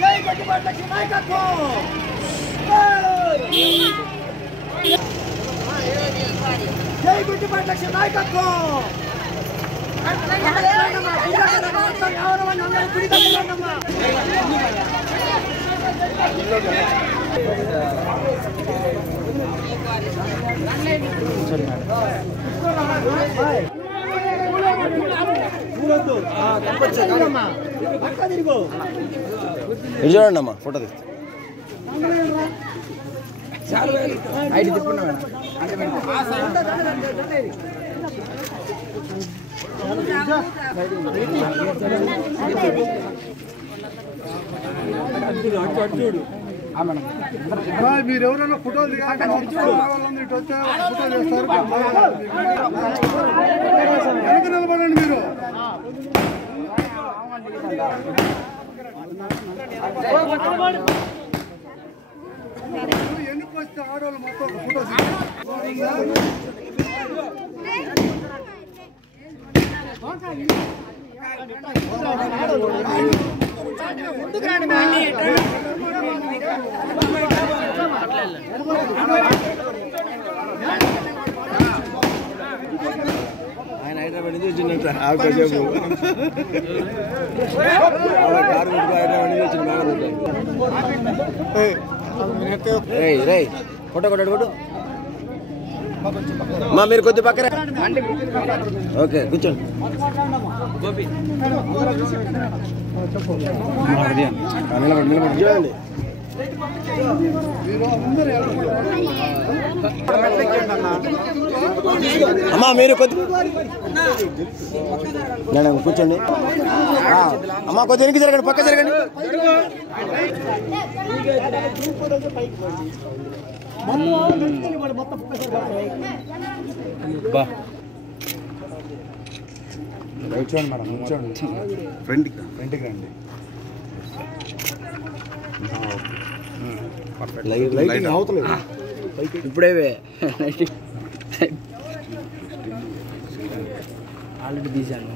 జై గొట్టిపాటి లక్ష్మి నాయకత్వం. జై గొట్టిపాటి లక్ష్మి నాయకత్వం. చూడండి అమ్మా ఫోటో తీస్తా మీరు ఎవరైనా ఫోటోలు ఇటు వస్తే ఫోటోలు చేస్తారు. వెనక నిలబడండి మీరు. ఎందుకు వస్తే ఆడవాళ్ళు మొత్తం ఫోటో ఆయన హైదరాబాద్ నుంచి వచ్చిందంట ఆకాశం కారు హైదరాబాద్ నుంచి వచ్చింది. రై ఫోటో కొట్టాడు కొట్టు మా మీరు కొద్ది పక్కన ఓకే కూర్చోండి. నిలబడి నిలబడి చూడండి. అమ్మా మీరు కొద్ది కూర్చోండి. అమ్మా కొద్ది వెనక్కి జరగండి, పక్క జరగండి. బా కూర్చోండి మేడం, కూర్చోండి. ఫ్రంట్కి రండి. లైటింగ్ అవతలేదు ఇప్పుడే ఆల్రెడీ తీసాను.